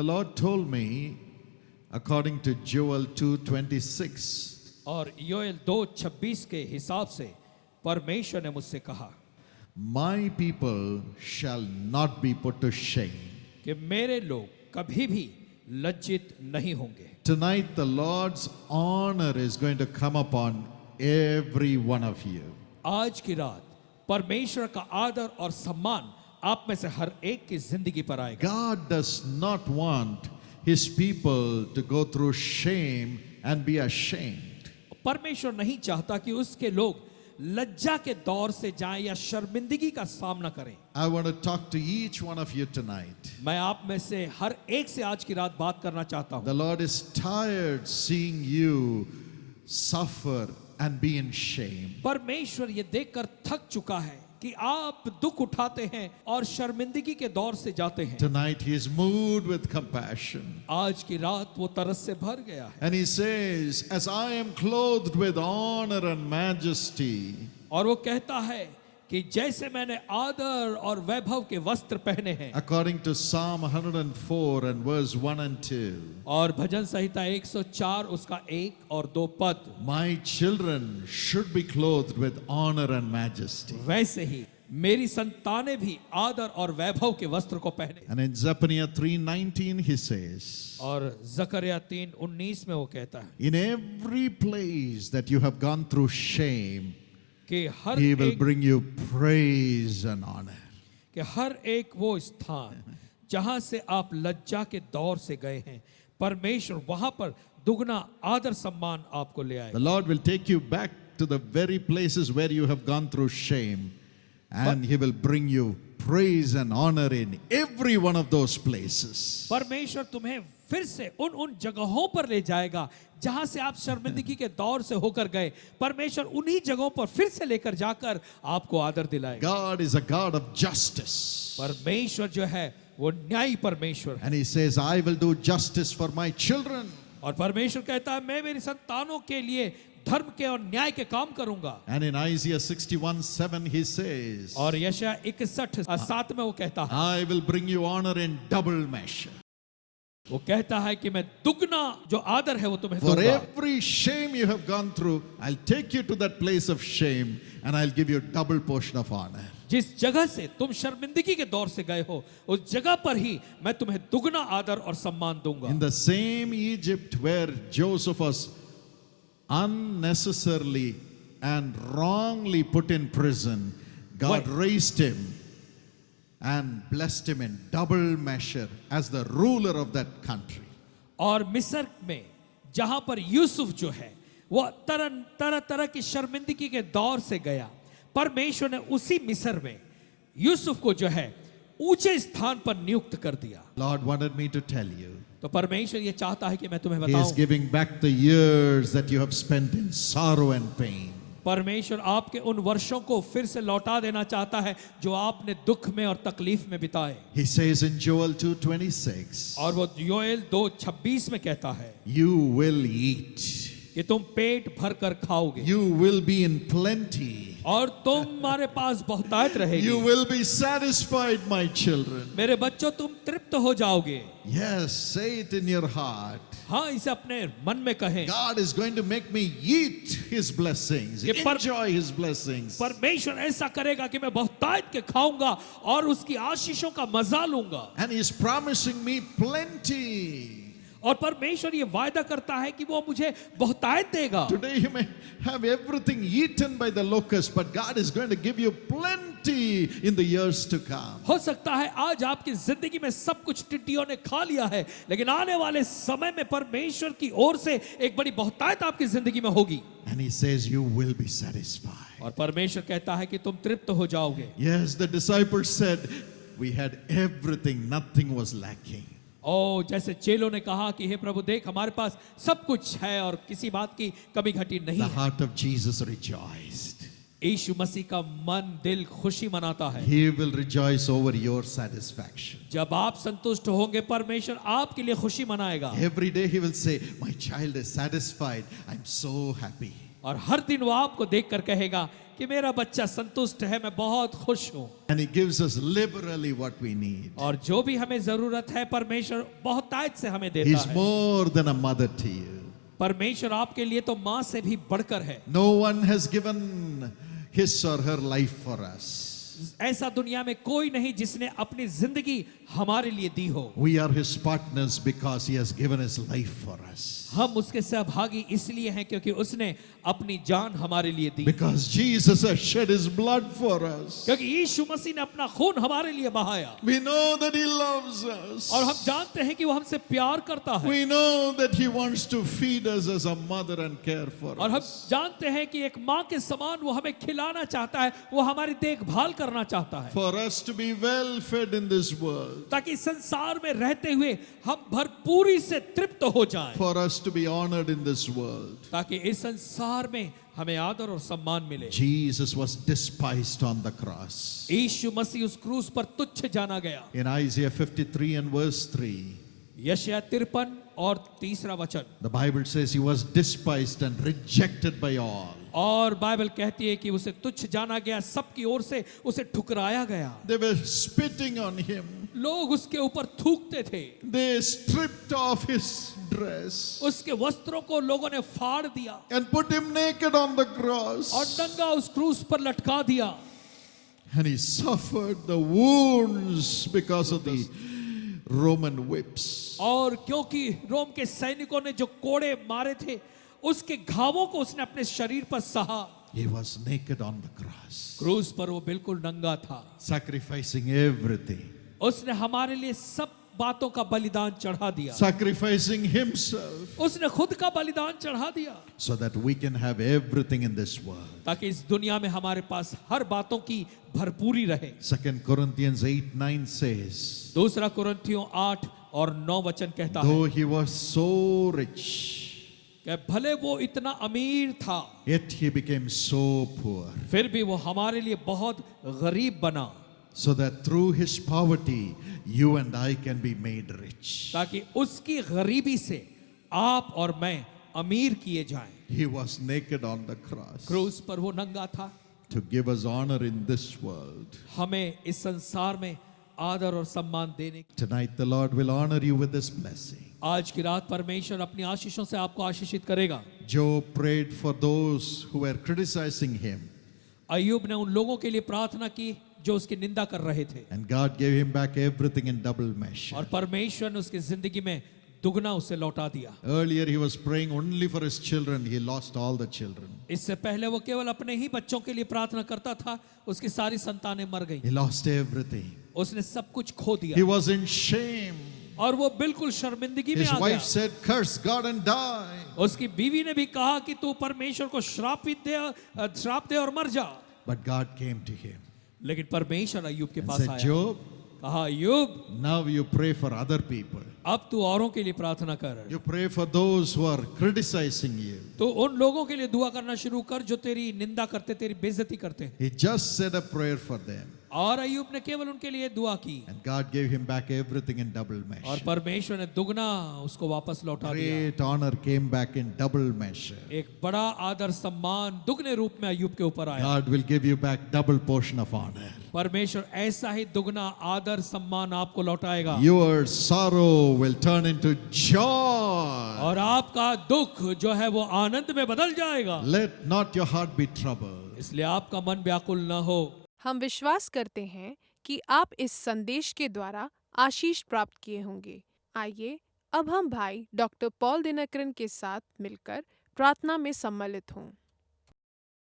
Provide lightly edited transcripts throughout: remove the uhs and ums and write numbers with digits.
The Lord told me, according to Joel 2:26, और योएल 2:26 के हिसाब से परमेश्वर ने मुझसे कहा, my people shall not be put to shame. कि मेरे लोग कभी भी लज्जित नहीं होंगे। Tonight the Lord's honor is going to come upon every one of you. आज की रात परमेश्वर का आदर और सम्मान आप में से हर एक की जिंदगी पर आएगा। God does not want his people to go through shame and be ashamed. परमेश्वर नहीं चाहता कि उसके लोग लज्जा के दौर से जाएं या शर्मिंदगी का सामना करें। I want to talk to each one of you tonight. मैं आप में से हर एक से आज की रात बात करना चाहता हूं। The Lord is tired seeing you suffer and be in shame. परमेश्वर ये देखकर थक चुका है कि आप दुख उठाते हैं और शर्मिंदगी के दौर से जाते हैं। Tonight he is moved with compassion. आज की रात वो तरस से भर गया है And he says, as I am clothed with honor and majesty, और वो कहता है कि जैसे मैंने आदर और वैभव के वस्त्र पहने हैं। according to Psalm 104 and verse 1 and 2, और भजन संहिता 104 उसका 1 और 2 पद, my children should be clothed with honor and majesty. वैसे ही मेरी संतानें भी आदर और वैभव के वस्त्र को पहने। And in Zephaniah 3:19 he says, और जकरिया 3:19 में वो कहता है in every place that you have gone through shame, कि हर he will एक bring you praise and honor. कि हर एक वो स्थान जहां से आप लज्जा के दौर से गए हैं, परमेश्वर वहां पर दुगना आदर सम्मान आपको ले आए। The Lord will take you back to the very places where you have gone through shame, and he will bring you praise and honor in every one of those places. परमेश्वर तुम्हें फिर से उन जगहों पर ले जाएगा जहां से आप शर्मिंदगी के दौर से होकर गए। परमेश्वर उन्हीं जगहों पर फिर से लेकर जाकर आपको आदर दिलाएगा। God is a God of justice. परमेश्वर जो है वो न्यायी परमेश्वर है। And he says, I will do justice for my children. और परमेश्वर कहता है मैं मेरी संतानों के लिए धर्म के और न्याय के काम करूंगा। And in Isaiah 61:7 he says, और यशायाह 61:7 में वो कहता है, I will bring you honor in double measure. वो कहता है कि मैं दुगना जो आदर है वो तुम्हें For दूंगा। every shame you have gone through, I'll take you to that place of shame and I'll give you double portion of honor. जिस जगह से तुम शर्मिंदगी के दौर से गए हो उस जगह पर ही मैं तुम्हें दुगना आदर और सम्मान दूंगा। In the same Egypt where Joseph was unnecessarily and wrongly put in prison, God raised him and blessed him in double measure as the ruler of that country. और मिस्र में जहां पर यूसुफ जो है वो तरह तरह की शर्मिंदगी के दौर से गया, परमेश्वर ने उसी मिस्र में यूसुफ को जो है ऊंचे स्थान पर नियुक्त कर दिया। Lord wanted me to tell you, तो परमेश्वर ये चाहता है कि मैं तुम्हें He is बताऊं, giving back the years that you have spent in sorrow and pain. परमेश्वर आपके उन वर्षों को फिर से लौटा देना चाहता है जो आपने दुख में और तकलीफ में बिताए। He says in Joel 2:26, और वो योएल 2:26 में कहता है you will eat, कि तुम पेट भर कर खाओगे you will be in plenty, और तुम्हारे पास बहुतायत रहेगी। you will be satisfied, my children. मेरे बच्चों तुम तृप्त हो जाओगे। Yes, say it in your heart. हाँ, इसे अपने मन में कहें। God is going to make me eat His blessings, enjoy His blessings. परमेश्वर ऐसा करेगा कि मैं बहुतायत के खाऊंगा और उसकी आशीषों का मजा लूंगा। And He is promising me plenty. और परमेश्वर ये वायदा करता है कि वो मुझे बहुतायत देगा। Today you may have everything eaten by the locust, but God is going to give you plenty in the years to come. हो सकता है आज आपकी जिंदगी में सब कुछ टिड्डियों ने खा लिया है, लेकिन आने वाले समय में परमेश्वर की ओर से एक बड़ी बहुतायत आपकी जिंदगी में होगी। And He says you will be satisfied. और परमेश्वर कहता है कि तुम तृप्त हो जाओगे। Yes, the disciples said, we had everything, nothing was lacking. ओ जैसे चेलों ने कहा कि हे प्रभु देख हमारे पास सब कुछ है और किसी बात की कमी घटी नहीं The है। heart of Jesus rejoiced. यीशु मसीह का मन दिल खुशी मनाता है। He will rejoice over your satisfaction. जब आप संतुष्ट होंगे परमेश्वर आपके लिए खुशी मनाएगा। Every day He will say, my child is satisfied. I'm so happy. और हर दिन वो आपको देखकर कहेगा कि मेरा बच्चा संतुष्ट है, मैं बहुत खुश हूँ। And He gives us liberally what we need. और जो भी हमें जरूरत है परमेश्वर बहुतायत से हमें देता He's है। more than a mother to you. परमेश्वर आपके लिए तो माँ से भी बढ़कर है। No one has given his or her life for us. ऐसा दुनिया में कोई नहीं जिसने अपनी जिंदगी हमारे लिए दी हो। We are His partners because He has given His life for us. हम उसके सहभागी इसलिए हैं क्योंकि उसने अपनी जान हमारे लिए दी। Because Jesus has shed His blood for us. क्योंकि यीशु मसीह ने अपना खून हमारे लिए बहाया। We know that He loves us. और हम जानते हैं कि वो हमसे प्यार करता है। We know that He wants to feed us as a mother and care for और हम us. जानते हैं कि एक माँ के समान वो हमें खिलाना चाहता है, वो हमारी देखभाल करना चाहता है, For us to be well fed in this world. ताकि संसार में रहते हुए हम भरपूरी से तृप्त हो जाएं, For us to be honored in this world. ताकि इस संसार में हमें आदर और सम्मान मिले। Jesus was despised on the cross. यीशु मसीह उस क्रूस पर तुच्छ जाना गया। In Isaiah 53 and verse 3, यशायाह 53 और 3 वचन, the Bible says He was despised and rejected by all. और बाइबल कहती है कि उसे तुच्छ जाना गया, सबकी ओर से उसे ठुकराया गया। They were spitting on Him. लोग उसके ऊपर थूकते थे, They stripped off His dress उसके वस्त्रों को लोगों ने फाड़ दिया and put Him naked on the और cross. नंगा उस क्रूस पर लटका दिया। And He suffered the wounds because of the Roman whips. और क्योंकि रोम के सैनिकों ने जो कोड़े मारे थे, उसके घावों को उसने अपने शरीर पर सहा। He was naked on the cross, क्रूस पर वो बिल्कुल नंगा था। sacrificing everything, उसने हमारे लिए सब बातों का बलिदान चढ़ा दिया, sacrificing Himself उसने खुद का बलिदान चढ़ा दिया, so that we can have everything in this world. ताकि इस दुनिया में हमारे पास हर बातों की भरपूरी रहे। 2 Corinthians 8:9 says, दूसरा कुरिन्थियों 8 और 9 वचन कहता है though He was so rich, कि भले वो इतना अमीर था, yet He became so poor, फिर भी वो हमारे लिए बहुत गरीब बना, so that through His poverty you and I can be made rich. ताकि उसकी गरीबी से आप और मैं अमीर किए जाएं। He was naked on the cross क्रूस पर वो नंगा था, to give us honor in this world. हमें इस संसार में आदर और सम्मान देने। Tonight the Lord will honor you with this blessing. आज की रात परमेश्वर अपनी आशीषों से आपको आशीषित करेगा। Job prayed for those who were criticizing him, अय्यूब ने उन लोगों के लिए प्रार्थना की जो उसकी निंदा कर रहे थे, and God gave him back everything in double measure. और परमेश्वर ने उसकी जिंदगी में दुगना उसे लौटा दिया। Earlier he was praying only for his children. He lost all the children. इससे पहले वो केवल अपने ही बच्चों के लिए प्रार्थना करता था, उसकी सारी संतानें मर गईं, He lost everything. उसने सब कुछ खो He दिया was in shame. और वो बिल्कुल शर्मिंदगी में His आ wife गया। said, curse God and die. उसकी बीवी ने भी कहा कि तू परमेश्वर को श्राप दे और मर जा, But God came to him लेकिन परमेश्वर अय्यूब के and पास said, आया, Job, कहा अय्यूब now you pray for other people. अब तू औरों के लिए प्रार्थना कर, You pray for those who are criticizing you. तो उन लोगों के लिए दुआ करना शुरू कर जो तेरी निंदा करते, तेरी बेइज्जती करते हैं। He just said a prayer for them. और अय्यूब ने केवल उनके लिए दुआ की, And God gave him back everything in double और measure. परमेश्वर ने दुगना उसको वापस लौटा दिया। Great honor came back in double measure. एक बड़ा आदर सम्मान दुगने रूप में अय्यूब के ऊपर आया। God will give you back double portion of honor. परमेश्वर ऐसा ही दुगना आदर सम्मान आपको लौटाएगा, Your sorrow will turn into joy. और आपका दुख जो है वो आनंद में बदल जाएगा। Let not your heart be troubled. इसलिए आपका मन व्याकुल न हो। हम विश्वास करते हैं कि आप इस संदेश के द्वारा आशीष प्राप्त किए होंगे। आइए अब हम भाई डॉक्टर पॉल दिनकरन के साथ मिलकर प्रार्थना में सम्मिलित हों।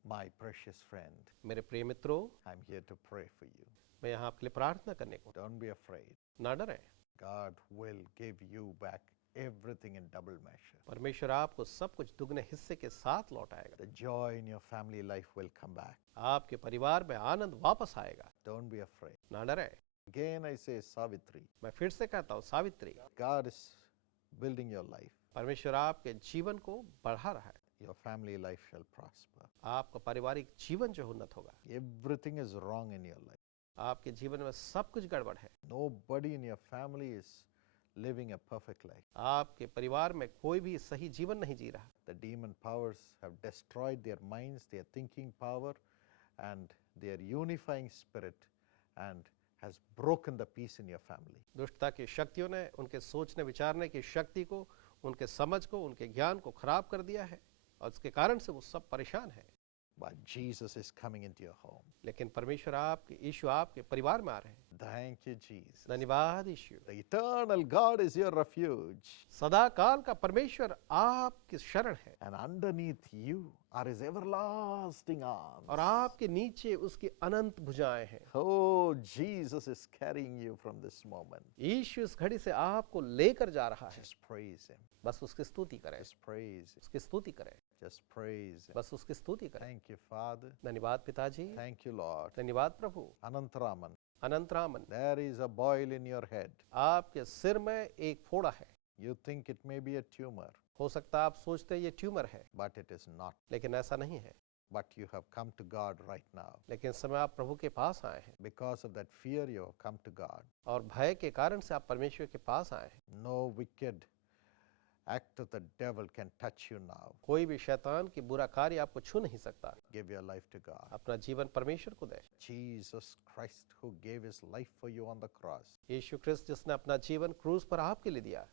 My precious friend, मेरे प्रिय मित्रों, I'm here to pray for you. मैं यहाँ आपके लिए प्रार्थना करने को। Don't be afraid. ना डरें, God will give you back everything in double measure. परमेश्वर आपको सब कुछ दुगने हिस्से के साथ लौटाएगा। The joy in your family life will come back. आपके परिवार में आनंद वापस आएगा। Don't be afraid. ना डरें। Again I say Savitri, मैं फिर से कहता हूँ, Savitri, God is building your life. परमेश्वर आपके जीवन को बढ़ा रहा है। Your family life shall prosper. आपका पारिवारिक जीवन जो उन्नत होगा। Everything is wrong in your life. आपके जीवन में सब कुछ गड़बड़ है। Nobody in your family is living a perfect life. आपके परिवार में कोई भी सही जीवन नहीं जी रहा। The demon powers have destroyed their minds, their thinking power, and their unifying spirit and has broken the peace in your family. दुष्टता की शक्तियों ने उनके सोचने विचारने की शक्ति को, उनके समझ को, उनके ज्ञान को खराब कर दिया है और उसके कारण से वो सब परेशान है। But Jesus is coming into your home. लेकिन परमेश्वर आपके, यीशु आपके परिवार में आ रहे हैं। Thank you, Jesus. धन्यवाद यीशु। The eternal God is your refuge, सदा काल का परमेश्वर आपकी शरण है and underneath you are his everlasting arms. और आपके नीचे उसकी अनंत भुजाएं हैं। Oh, Jesus is carrying you from this moment. यीशु इस घड़ी से आपको लेकर जा रहा है। Just praise him. बस उसकी स्तुति करें, Just praise him. उसकी स्तुति करें, Just praise him. बस उसकी स्तुति करें। Thank you, Father. धन्यवाद पिताजी, Thank you, Lord. धन्यवाद प्रभु। Anantaraman, Anant Raman, there is a boil in your head. आपके सिर में एक फोड़ा है। You think it may be a tumor, हो सकता है आप सोचते हैं ये ट्यूमर है, but it is not. लेकिन ऐसा नहीं है। But you have come to God right now. लेकिन इस समय आप प्रभु के पास आए हैं Because of that fear, you have come to God. और भय के कारण से आप परमेश्वर के पास आए हैं। No wicked act of the devil can touch you now. कोई भी शैतान की बुरा कार्य आपको छू नहीं सकता। Give your life to God. अपना जीवन परमेश्वर को दे। Jesus Christ, who gave his life for you on the cross, यीशु ख्रिस्त जिसने अपना जीवन क्रूस पर आपके लिए दिया,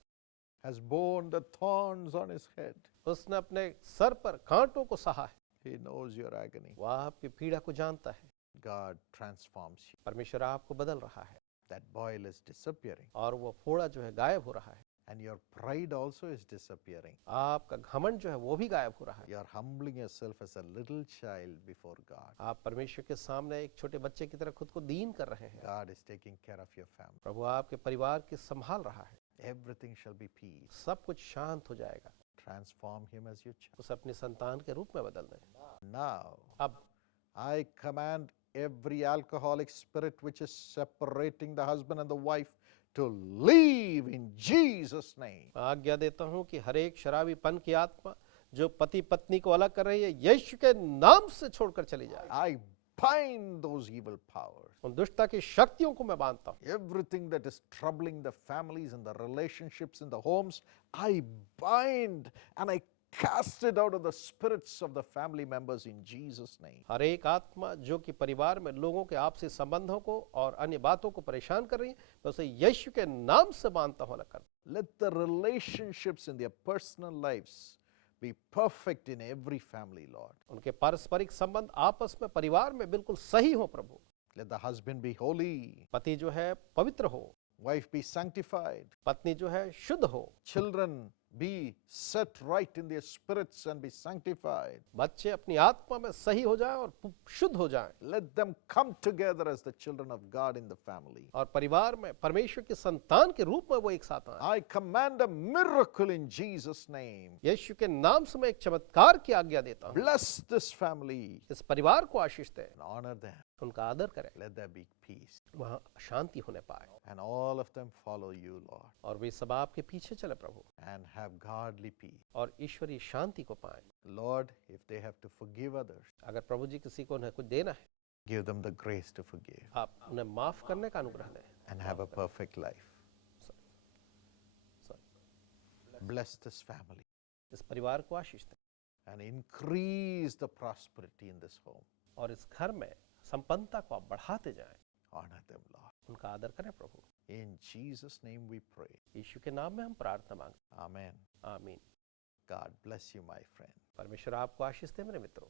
has borne the thorns on his head. उसने अपने सर पर कांटों को सहा है। He knows your agony. वह आपकी पीड़ा को जानता है। God transforms you. परमेश्वर आपको बदल रहा है That boil is disappearing. और वो फोड़ा जो है गायब हो रहा है। And your pride also is disappearing. आपका घमंड जो है वो भी गायब हो रहा है। You are humbling yourself as a little child before God. आप परमेश्वर के सामने एक छोटे बच्चे की तरह खुद को दीन कर रहे हैं। God is taking care of your family. प्रभु आपके परिवार की संभाल रहा है। Everything shall be peace. सब कुछ शांत हो जाएगा। Transform him as your child. उसे अपनी संतान के रूप में बदल दें। Now, अब I command every alcoholic spirit which is separating the husband and the wife to leave in Jesus' name. आज्ञा देता हूं कि हर एक शराबीपन की आत्मा जो पति पत्नी को अलग कर रही है, यीशु के नाम से छोड़कर चली जाए। I bind those evil powers. उन दुष्टता की शक्तियों को मैं बांधता हूं। Everything that is troubling the families and the relationships in the homes, I bind and I cast it out of the spirits of the family members in Jesus' name. हर एक आत्मा जो कि परिवार में लोगों के आपसी संबंधों को और अन्य बातों को परेशान कर रही है, मैं उसे यीशु के नाम से बांधता हूं, अलग कर। Let the relationships in their personal lives be perfect in every family, Lord. उनके पारस्परिक संबंध आपस में परिवार में बिल्कुल सही हो प्रभु। Let the husband be holy, पति जो है पवित्र हो, wife be sanctified, पत्नी जो है शुद्ध हो, children be set right in their spirits and be sanctified. बच्चे अपनी आत्मा में सही हो जाएं और शुद्ध हो जाएं Let them come together as the children of God in the family. और परिवार में परमेश्वर के संतान के रूप में वो एक साथ आएं। I command a miracle in Jesus' name. यीशु के नाम से मैं एक चमत्कार की आज्ञा देता हूं। Bless this family इस परिवार को आशीष दें, and honor them. उनका आदर करें, Let there be peace. वहां शांति होने पाए And all of them follow you, Lord, और वे सब आपके पीछे चले प्रभु and have godly peace. और ईश्वरीय शांति को पाएं। Lord, if they have to forgive others, अगर प्रभु जी किसी को उन्हें कुछ देना है, give them the grace to forgive आप उन्हें माफ करने का अनुग्रह दें। and have a perfect life. Bless this family इस परिवार को आशीष दें and increase the prosperity in this home. और इस घर में संपन्नता को आप बढ़ाते जाएं। Honor them, Lord. उनका आदर करें प्रभु। In Jesus' name we pray. यीशु के नाम में हम प्रार्थना मांगते Amen. हैं। आमीन। God bless you, my friend. परमेश्वर आपको आशीष दे मेरे मित्रों।